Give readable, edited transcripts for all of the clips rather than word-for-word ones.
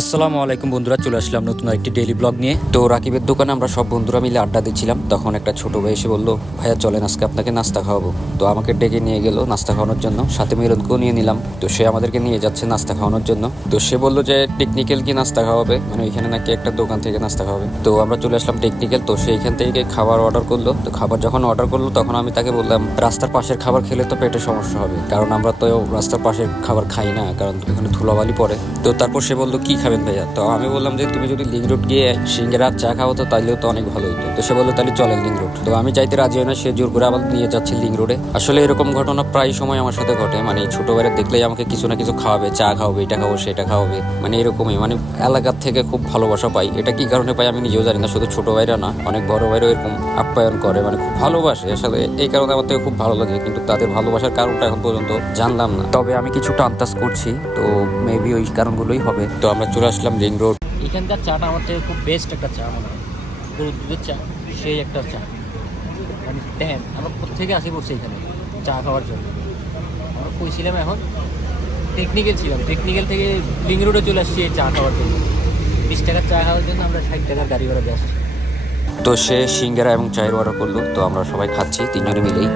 আসসালামু আলাইকুম বন্ধুরা, চলে আসলাম নতুন একটি ডেইলি ব্লগ নিয়ে। তো রাকিবের দোকানে আমরা সব বন্ধুরা মিলে আড্ডা দিচ্ছিলাম, তখন একটা ছোট ভাই এসে বললো, ভাইয়া চলেন আজকে আপনাকে নাস্তা খাওয়াবো। তো আমাকে ডেকে নিয়ে গেল নাস্তা খাওয়ানোর জন্য, সাথে মিরনকেও নিয়ে নিলাম। তো সে আমাদেরকে নিয়ে যাচ্ছে নাস্তা খাওয়ানোর জন্য। তো সে বললো যে টেকনিক্যাল কি নাস্তা খাওয়াবে, মানে ওইখানে নাকি একটা দোকান থেকে নাস্তা খাওয়াবে। তো আমরা চলে আসলাম টেকনিক্যাল। তো সেইখান থেকে খাবার অর্ডার করলো। তো খাবার যখন অর্ডার করলো তখন আমি তাকে বললাম, রাস্তার পাশের খাবার খেলে তো পেটে সমস্যা হবে, কারণ আমরা তো রাস্তার পাশের খাবার খাই না, কারণ ওখানে ধুলাবালি পড়ে। তো তারপর সে বললো কি খাবেন ভাইয়া। তো আমি বললাম যে তুমি যদি লিঙ্ক রোড গিয়ে সিঙ্গারা চা খাও তো তাইলেও তো অনেক ভালো হতো। তো সে বললো তাহলে চলেন লিঙ্ক রোড। তো আমি চাইতে রাজি হয় না, সে জোর করে আবার নিয়ে যাচ্ছে লিঙ্ক রোডে। আসলে এরকম ঘটনা প্রায় সময় আমার সাথে ঘটে, মানে ছোট ভাইরা দেখলেই আমাকে কিছু না কিছু খাওয়াবে, চা খাওয়াবে, এটা খাবো সেটা খাওয়াবে, মানে এরকমই। মানে এলাকার থেকে খুব ভালোবাসা পাই। এটা কি কারণে পাই আমি নিজেও জানি না, শুধু ছোট ভাইরা না, অনেক বড় ভাইরাও এরকম আপ্যায়ন করে, মানে খুব ভালোবাসে। আসলে এই কারণে আমার থেকে খুব ভালো লাগে, কিন্তু তাদের ভালোবাসার কারণটা এখন পর্যন্ত জানলাম না। তবে আমি কিছুটা আন্দাজ করছি, তো মেবি ওই কারণগুলোই হবে। তো আমরা চলে আসলাম লিঙ্ক রোড। এখানকার চাটা আমার থেকে খুব বেস্ট একটা চা মনে হয়, গরুর দুধের চা, সেই একটা চা। মানে দেখেন আমরা কোথেকে আসি পড়ছি এখানে চা খাওয়ার জন্য। আমরা কইছিলাম এখন টেকনিক্যাল ছিলাম, টেকনিক্যাল থেকে লিঙ্ক রোডে চলে আসছি এই চা খাওয়ার জন্য। 20 টাকার চা খাওয়ার জন্য আমরা 60 টাকার গাড়ি ভাড়া দিয়ে আসছি। তো সে সিঙ্গারা এবং চায়ের অর্ডার করলো। তো আমরা সবাই খাচ্ছি তিনজনে মিলেই।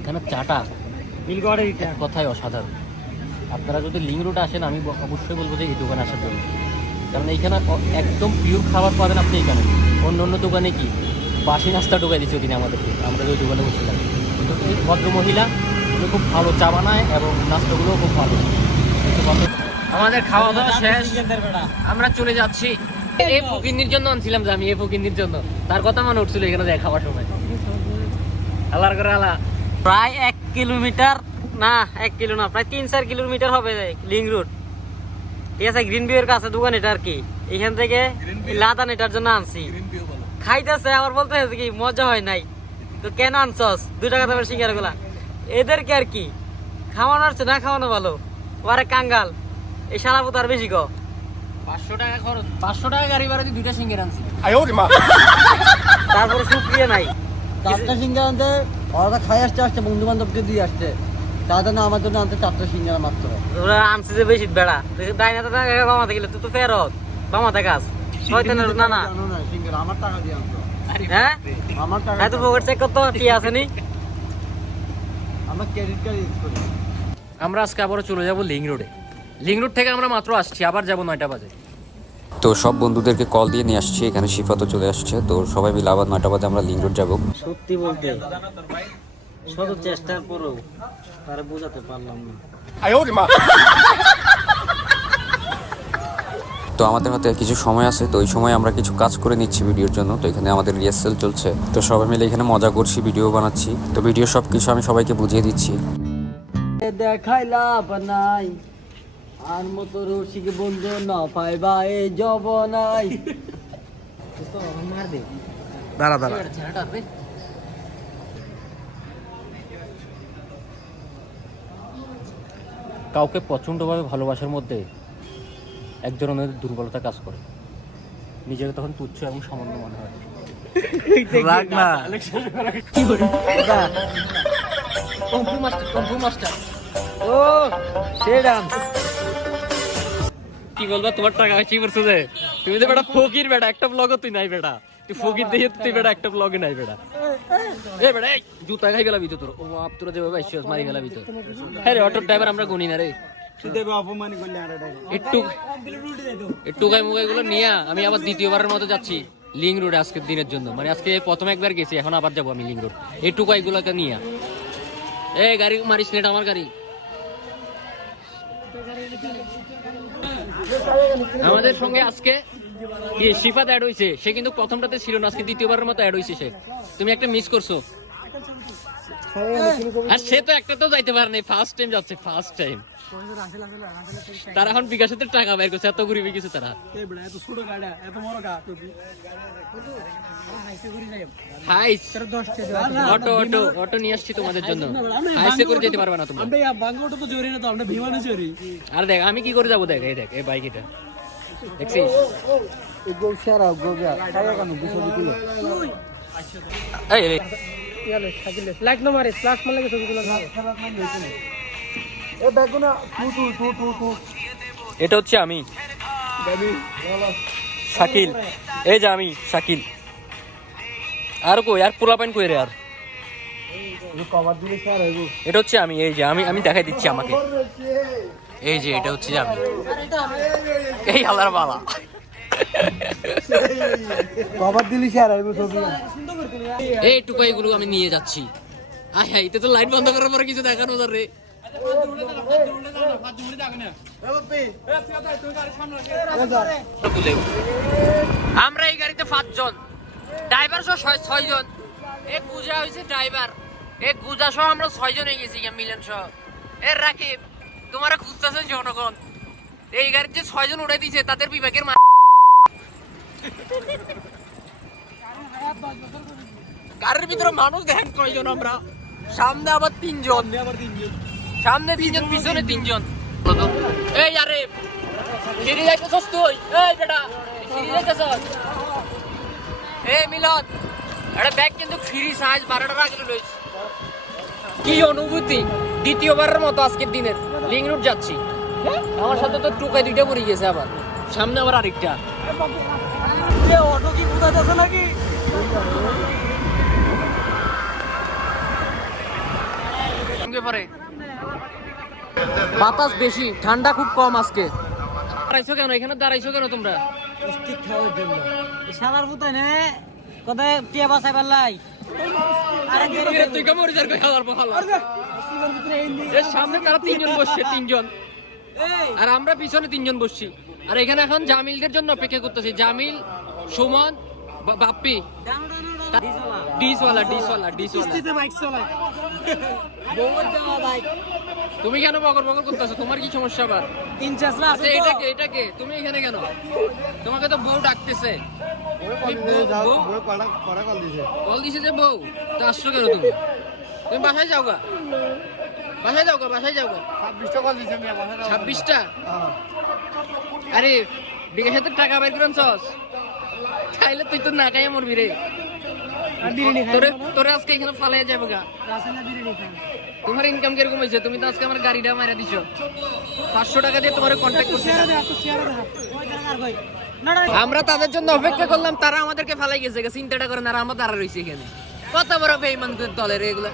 এখানে চাটা কথাই অসাধারণ। আপনারা যদি লিঙ্ক রোড আসেন, আমি অবশ্যই বলবো যে এই দোকানে আসার জন্য, কারণ এইখানে একদম পিওর খাবার পাবেন আপনি এখানে। অন্য অন্য দোকানে কি বাসি নাস্তা ঢোকাই দিচ্ছে ওদিনে আমাদেরকে, আমরা ওই দোকানে বসছিলাম। কিন্তু এই ভদ্র মহিলা উনি খুব ভালো চা বানায় এবং নাস্তাগুলোও খুব ভালো। আমাদের খাওয়া দাওয়া শেষ, আমরা চলে যাচ্ছি। এই ফকিন্নির জন্য আনছিলাম যে আমি, এই ফকিন্নির জন্য, তার কথা মনে উঠছিল এখানে যায় খাওয়ার সময়। আল্লাহর করে আল্লাহ, প্রায় 1 কিলোমিটার না, 1 কিলো না, প্রায় 3-4 কিলোমিটার হবে লিঙ্ক রোড। ঠিক আছে, গ্রিন ভিউয়ের কাছে দোকান এটা আর কি। এখান থেকে লাদান এটার জন্য আনছি। খাইতেছে আবার বলতেছে কি মজা হয় নাই। তো কেন আনছস 2 টাকা দামের সিঙ্গারা গুলা? এদেরকে আর কি খাওয়ানো হচ্ছে না, খাওয়ানো ভালো। ওরে কাঙ্গাল এই শালা পুতার বেশি গো। 500 টাকা খরচ, 500 টাকা গাড়ি ভাড়া দিয়ে 2টা সিঙ্গারা আনছি। তারপরে শুক্রিয়া নাই। 4টা সিঙ্গারা আনতে ওরা খাই আসছে বন্ধু বান্ধবকে দিয়ে আসছে, তার জন্য আমার জন্য আনতে 4টা সিঙ্গারা মাত্র। ওরা আনছে যে বেশি বেড়া, ডাইনাতে বামাতে গেলে তুই তো ফেরত বামাতে কাজ শয়তানের। না না সিঙ্গারা আমার টাকা দিয়ে আনতো। হ্যাঁ আমার টাকা, তুই পকেট চেক করতো কি আছে নি। আমরা ক্রেডিট কার্ড ইউজ করি। আমরা আজকে আবারও চলে যাব লিঙ্ক রোডে। লিঙ্ক রোড থেকে আমরা মাত্র আসছি, আবার যাব 9টা বাজে। তো সব বন্ধুদেরকে কল দিয়ে নিয়ে আসছি, এখানে শিফাতও চলে আসছে। তো সবাই মিলে আবার 9টা বাজে আমরা লিঙ্ক রোড যাবো। সত্যি বলতে শত চেষ্টার পরেও তারা বোঝাতে পারলাম না। তো আমাদের হাতে কিছু সময় আছে, তো ওই সময় আমরা কিছু কাজ করে নিচ্ছি ভিডিওর জন্য। তো এখানে আমাদের রিহার্সাল চলছে, তো সবাই মিলে এখানে মজা করছি, ভিডিও বানাচ্ছি। তো ভিডিও সব কিছু আমি সবাইকে বুঝিয়ে দিচ্ছি। দেখাই লাভ নাই, আর মতো রসিক বন্ধু না পাইবা এই জবনাই। দাঁড়া দাঁড়া, কাউকে প্রচণ্ডভাবে ভালোবাসার মধ্যে এক ধরনের দুর্বলতা কাজ করে, নিজেকে তখন তুচ্ছ এবং সামান্য মনে হয়। ও সে ডান্স কি বলবা, তোমার টাকা বেশি করছো যে তুমি তো বেটা ফকির বেটা, একটা ব্লগও তুই নাই বেটা, তুই ফকির দেখে তুই বেটা একটা ব্লগে নাই বেটা। এ বেটা এই জুতা খাই গেলা ভিতর তোর, ও আপ তোরা যেভাবে আইছিস মারি গেলা ভিতর। হ্যাঁ রে অটো ড্রাইভার আমরা গুনি না রে, একটু গায়ে মুগাই গুলো নিয়ে আমি আবার দ্বিতীয়বারের মতো যাচ্ছি লিঙ্ক রোডে আজকের দিনের জন্য। মানে আজকে প্রথম একবার গেছি, এখন আবার যাবো আমি লিঙ্ক রোড এই টুকাই গুলোকে নিয়ে। এই গাড়ি মারিস নেট, আমার গাড়ি। আমাদের সঙ্গে আজকে কি শিফাত অ্যাড হইছে, সে কিন্তু প্রথমটাতে ছিল না, আজকে দ্বিতীয়বারের মতো অ্যাড হইছে সে। তুমি একটা মিস করছো। আর সে তো একটা তো যাইতে পারে নাই, ফার্স্ট টাইম যাচ্ছে, ফার্স্ট টাইম। তারা এখন বিকাশের টাকা বের করছে, এত গরিবই কিছু তারা। হাইস অটো অটো অটো নিয়ে আসছি তোমাদের জন্য, হাইসে করে যেতে পারবে না তোমরা। আর দেখ আমি কি করে যাবো, দেখ এই দেখ এই বাইক, এটা দেখছিস? এই এই এটা হচ্ছে আমি শাকিল, এই যে আমি শাকিল। আর কই আর পোলা পাইন কই রে? আর এটা হচ্ছে আমি, এই যে আমি দেখাই দিচ্ছি আমাকে, এই যে এটা হচ্ছে আমি, এই আল্লাহর বালা। এইটুকু এগুলো আমি নিয়ে যাচ্ছি। আয় হাই, এটা তো লাইট বন্ধ করার পরে কিছু দেখানো যাবে রে। আমরা এই গাড়িতে 5 জন, ড্রাইভার সহ 6 জন। এক গুজা হয়েছে ড্রাইভার, এক গুজা সহ আমরা 6 জন হয়ে গেছি, মিলন সহ। এর রাকিব তোমারা খুঁজতেছে জনগণ, এই গাড়ির যে 6 জন উড়াই দিয়েছে তাদের বিবেকের গাড়ির ভিতরে মানুষ দেখেন কয়জন আমরা, সামনে আবার 3 জন, সামনে 3 জন, পিছনে 3 জন। এই আরে সিঁড়ি যাইতেছস তুই? এই বেটা সিঁড়ি যাইতেছস? এই মিলন এটা ব্যাগ কিন্তু ফ্রি সাইজ 12 টাকা কিলো লইছি। কি অনুভূতি, দ্বিতীয়বারের মতো আজকের দিনের লিং রুট যাচ্ছি। আমার সাথে তো টুকাই 2টা পড়ে গেছে, আবার সামনে আবার আরেকটা। অটো কি কোথায় আছে নাকি? বাতাস বেশি, ঠান্ডা খুব কম আজকে। দাঁড়াইছো কেন এখানে, দাঁড়াইছো কেন তোমরা? স্টিক খাওয়ার জন্য সাদার পুতাই নে কোথায় টিয়া বাসাই পারলাই? আরে তুই কেমন রিজার কই হালার বহালা? এর সামনে তারা 3 জন বসছে, 3 জন, আর আমরা পিছনে 3 জন বসছি। আর এখানে এখন জামিলদের জন্য অপেক্ষা করতেছি, জামিল, সুমন, বাপ্পি, ডিসওয়ালা। তুমি কেন বকর বকর করতেছো? তোমার কি সমস্যা আবার? 3-4 লাখ আছে। এটাকে তুমি এখানে কেন? তোমাকে তো বউ ডাকতেছে। কল দিছে যে বউ, তো আসছো কেন তুমি? তুমি বাসায় যাও গা, বাসায় যাও গা। 26টা কল দিছে মিয়া, বাসায় যাও। 26টা? আরে বিকাশের তো টাকা বের করেন সস, খাইলে তুই তো না খাইয়া মরবি রে। তোরে আজকে এখানে ফালাই যাবো গা। তোমার ইনকাম কিরকম হয়েছে? তুমি তো আজকে আমার গাড়িটা মারা দিছো। 500 টাকা দিয়ে তোমার কন্ট্যাক্ট করছি। আমরা তাদের জন্য অপেক্ষা করলাম, তারা আমাদেরকে ফালাই গেছে, চিন্তাটা করেন। আর আমরা দাঁড়া রয়েছি এখানে, কত বড় বেঈমান দলের এগুলা।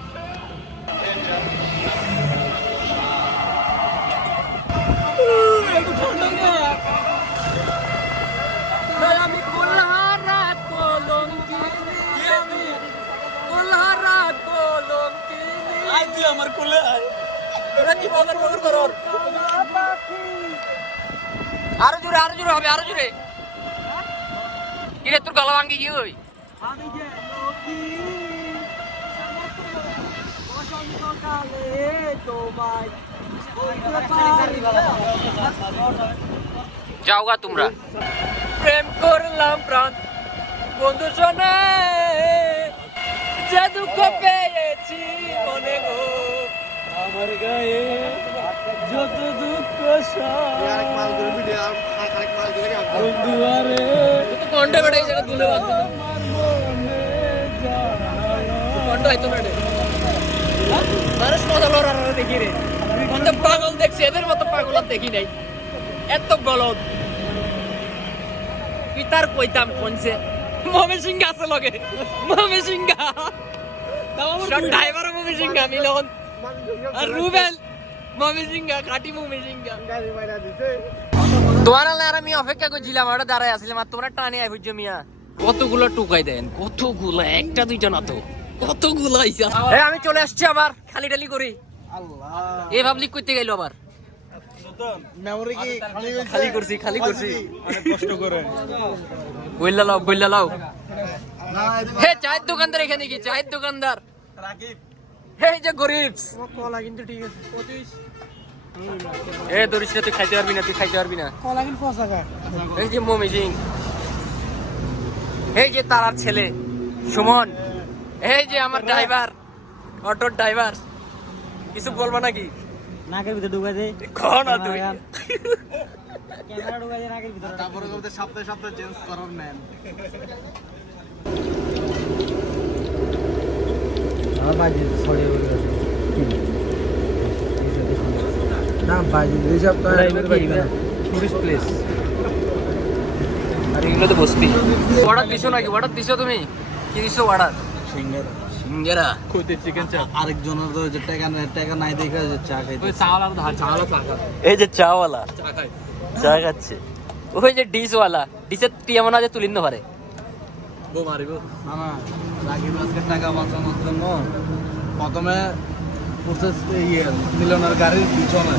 আমি কোলহারা কলঙ্কিনী, আই তুই আমার কোলে আয়। তোরা কি বকর বকর করো? আরো জোরে হবে, আরো জোরে। কিরে তোর গলা ভাঙ্গি কি হই? আমি যে লোকি বসন্ত কালে তোমায় যাওগা তোমরা। প্রেম করলাম প্রাণ বন্ধু শোনে, যে দুঃখ পেয়েছি মনে গো, আমার গায়ে যত দুঃখ বন্ধু আরে তুই তো কন্টে বেড়ে এই জায়গা তুলে বাঁধতে কন্টে আইতো না রে। মানুষ মজা লড়ার দেখি রে, কত পাগল দেখছি, এদের মতো পাগল আর দেখি নাই। এত গলদ তুই তার কইতাম কোনছে মমে সিংহা আছে লগে, মমে সিংহা ড্রাইভার, মমে সিংহা মিলন আর রুবেল, মমে সিংহা খাটি মমে সিংহা। তোমার আর আমি অপেক্ষা করছিলাম, আমরা দাঁড়ায় আসছিলাম, আর তোমরা টানে আই বুঝছো মিয়া। কতগুলো টুকাই দেন, কতগুলো, একটা দুইটা না তো, কতগুলো আইছে। আমি চলে আসছি আবার, খালি টালি করি। এ পাবলিক করতে গেল আবার, খালি করছি অনেক কষ্ট করে। বললা লাও হে চায়ের দোকানদার, এখানে কি চায়ের দোকানদার? এই যে গরিব কলা কিন্তু ঠিক আছে 25 এ দরিস তুই খাইতে পারবি না, তুই খাইতে পারবি না। কলা কিন্তু 5 টাকা এই যে মমি সিং, এই যে তারার ছেলে সুমন, এই যে আমার ড্রাইভার, অটোর ড্রাইভার। কিছু বলবো নাকি? নাকের ভিতরে ঢুকাই দে কখন না তুই ক্যামেরা ঢুকাই দে নাকের ভিতরে। তারপরে বলতে সপ্তাহে সপ্তাহে চেঞ্জ করার নেন। আমার বাজি ছড়িয়ে পড়ে গেছে না বাজি এই সপ্তাহে টুরিস্ট প্লেস। আর এগুলো তো বসতি। অর্ডার দিছো নাকি? অর্ডার দিছো তুমি? কি দিছো অর্ডার? সিঙ্গারা সিঙ্গারা, খুদে চিকেন চাপ। আরেকজনের তো যে টাকা নাই দেখে যে চা খাইতে। ওই চাওয়ালা চা খায়। এই যে চাওয়ালা চা খায়, চা খাচ্ছে। ওই যে ডিশওয়ালা, ডিশের টিয়া মনে হয় তুলিন না পারে। বউ মারিব না না, রাকিব আজকে টাকা বাঁচানোর জন্য প্রথমে প্রসেস মিলনের গাড়ির পিছনে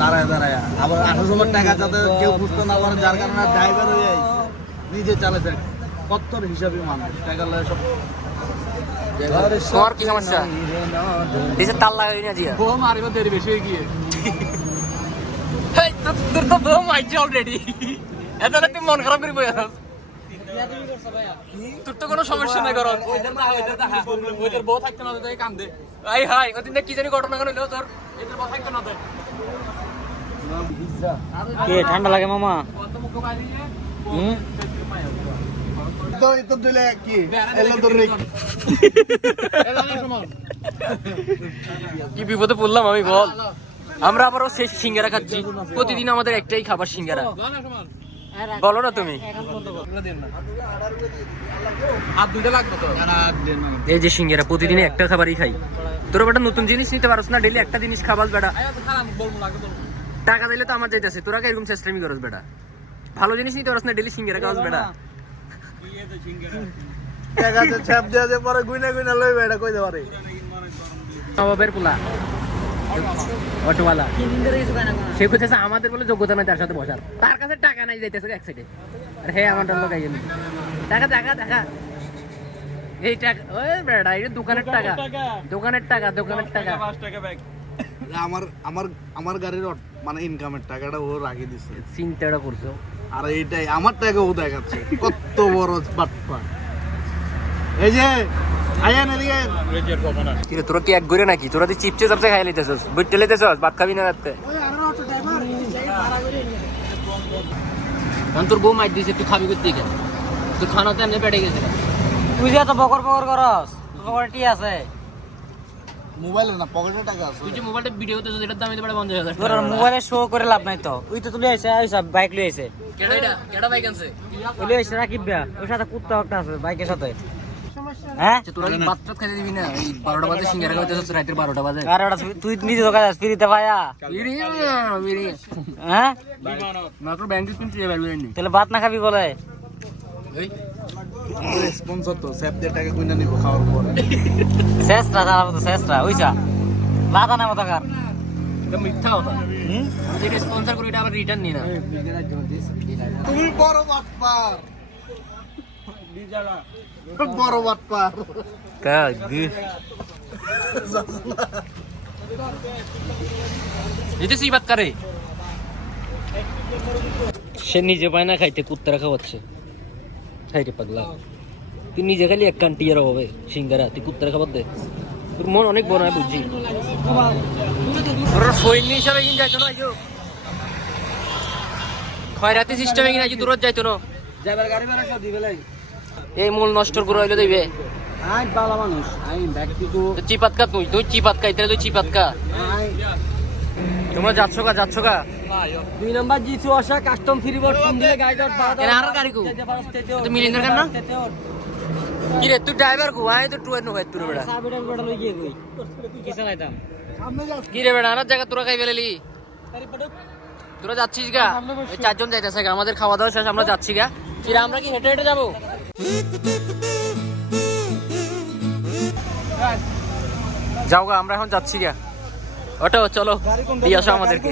দাঁড়ায় আবার আসার সময় টাকা যাতে কেউ বুঝতে না পারে, যার কারণে ড্রাইভার হয়ে আইছে, নিজে চালাইছে। কত্তর হিসাবে মানুষ টাকা লাগে সব। তোমার কি সমস্যা? ডিশের তাল লাগাই না জিয়া। বউ মারিব দেরি বেশি হয়ে গিয়ে। হেই, তোর তো বউ মাইছে অলরেডি। এত না তুই মন খারাপ করে বই আছিস। তোর তো কোনো সমস্যা নাই করো। ওইদের বউ থাকতে না দেয় কান্দে। আই হাই, ওদিন কি জানি ঘটনা ঘটলো তোর। এদের বউ থাকতে না দেয়। কে ঠান্ডা লাগে মামা? তো এটা দিলে কি এলো তোর রে। কি বিপদে পড়লাম আমি বল। আমরা আবারও শেষ সিঙ্গারা খাচ্ছি। প্রতিদিন আমাদের একটাই খাবার সিঙ্গারা। বলো না তুমি। এই যে সিঙ্গারা প্রতিদিন একটা খাবারই খাই। তোর বেটা নতুন জিনিস নিতে পারছ না, ডেইলি একটা জিনিস খাবাস বেটা। টাকা দিলে তো আমার যাইতেছে, তোরা এরকম চেষ্টামি করস বেটা। ভালো জিনিস নিতে পারছ না, ডেইলি সিঙ্গারা খাওয়াস বেটা। টাকাতে ছাপ দেয়া যে পরে গুইনা লইবে, এটা কইতে পারে। নবাবের পোলা অটোওয়ালা সে খুঁজেছে আমাদের বলে যোগ্যতা নাই তার সাথে বসার। তার কাছে টাকা নাই, যাইতেছে এক সাইডে। আর হে আমার লোক আইয়েন টাকা টাকা টাকা। এই টাকা ওই বেড়া, এটা দোকানের টাকা, দোকানের টাকা, দোকানের টাকা। আমার গাড়ির মানে ইনকামের টাকাটা ও রাখি দিচ্ছে। চিন্তাটা করছো। আর এইটাই আমার টাকা ও দেখাচ্ছে। কত বড় বাটপার। এই যে আয়ান এদিকে। কিরে তোরা কি এক ঘুরে নাকি? তোরা তুই চিপসে চাপসে খাই লইতেছস, বুঝতে লইতেছস, ভাত খাবি না রাতে। তোর বউ মাইর দিয়েছে, তুই খাবি করতে কেন? তুই খানা তো এমনি পেটে গেছে। তুই যে এত বকর বকর করস, তোর টি আছে মোবাইলে না পকেটে টাকা আছে। তুই যে মোবাইলটা ভিডিও করতেছ, এটার দাম দিতে পারে 50,000 তোর মোবাইলে শো করে লাভ নাই তো। ওই তো তুলে আইছে, আইসা বাইক লই আইছে। কেডা এটা? কেডা বাইক আনছে? ওই লই আইছে রাকিব ভাই, ওর সাথে কুত্তা একটা আছে বাইকের সাথে। হ্যাঁ তোরা কি ভাত টাত খাইতে দিবি না? এই 12টা বাজে সিঙ্গারা খাইতেছস, রাতের 12টা বাজে। আর ওটা তুই নিজে দোকান আছিস ফ্রিতে ভাইয়া। হ্যাঁ মাত্র ব্যাংক স্টেটমেন্ট দিয়ে বের হইনি। তাহলে ভাত না খাবি বলে? এই স্পন্সর তো স্যাপ দিয়ে টাকা গুইনা নিব খাওয়ার পরে। শেষটা তার মতো শেষটা ওইসা লাদা না মতো কার। এটা মিথ্যা কথা। আমি যেটা স্পন্সর করি এটা আবার রিটার্ন নি না। তুমি বড় বাটপার। বড় বাটপার। কাগ যেতে সি বাত করে। সে নিজে পায় না খাইতে, কুত্তারা খাওয়াচ্ছে। খাই রে পাগলা, তুই নিজে খালি এক কান্টি আর হবে সিঙ্গারা, তুই কুত্তারা খাবার দে। তোর মন অনেক বড় হয় বুঝছি। তোর সৈন্য হিসাবে কিন যাইতো না, খয়রাতি সিস্টেমে কিনা দূরত যাইতো না। যাবার গাড়ি ভাড়া সব দিবে লাই। এই মূল নষ্ট করে হইলে দিবে। আই বালা মানুষ, আই ব্যক্তি তো চিপাত কা, তুই চিপাত খাই, তাহলে তুই চিপাত কা। তোমরা যাচ্ছ কা? 2 নাম্বার জিসু আসা কাস্টম ফ্রি বোর্ড ফোন দিলে গাড়ি ডট বাড়া। এর আর গাড়ি কো? তুই মিলিন্দার কেন না? কি রে তুই ড্রাইভার কো? আয় তো টুয়েন নো তুই বেড়া। সাবিটার বড় লই গিয়ে কই কি চালাইতাম। কি রে বেড়া, আর জায়গা তোরা খাই ফেলেলি। তোরা যাচ্ছিস গা? ওই 4 জন যাইতেছে গা, আমাদের খাওয়া দাওয়া শেষ, আমরা যাচ্ছি গা। কি রে আমরা কি হেঁটে হেঁটে যাবো? যাও গা, আমরা এখন যাচ্ছি গা। অটো চলো দিয়ে আসো আমাদেরকে।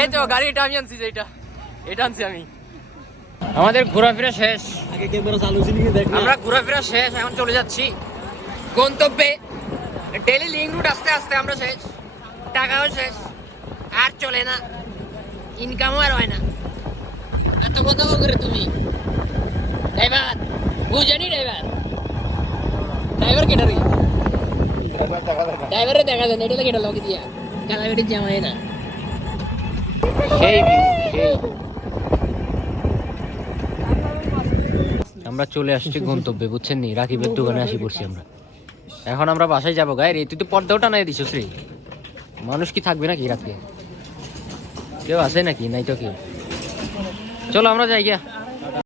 এই তো গাড়ি, এটা আমি আনছি, এটা আনছি আমি। আমাদের ঘোরাফেরা শেষ, আগে ক্যামেরা চালু ছিল কি দেখ না। আমরা ঘোরাফেরা শেষ, এখন চলে যাচ্ছি গন্তব্যে। ডেলি লিঙ্ক রুট আস্তে আস্তে আমরা শেষ, টাকাও শেষ, আর চলে না, ইনকামও আর হয় না। এত কথা করে তুমি ড্রাইভার বুঝানি, ড্রাইভার কেটা রে, ড্রাইভারে দেখা যায় না, এটা কেটা লগে দিয়া গালাগাড়ি জামাই না। সেই আমরা চলে আসছি গন্তব্যে, বুঝছেন নি, রাকিবের দোকানে আসি পড়ছি আমরা। এখন আমরা বাসায় যাবো গায়ে রে। তুই তো পর্দাও টানাই দিছিস রে, মানুষ কি থাকবে নাকি রাতে? কেউ আছে নাকি? নাই তো কেউ। চলো আমরা যাই গিয়া।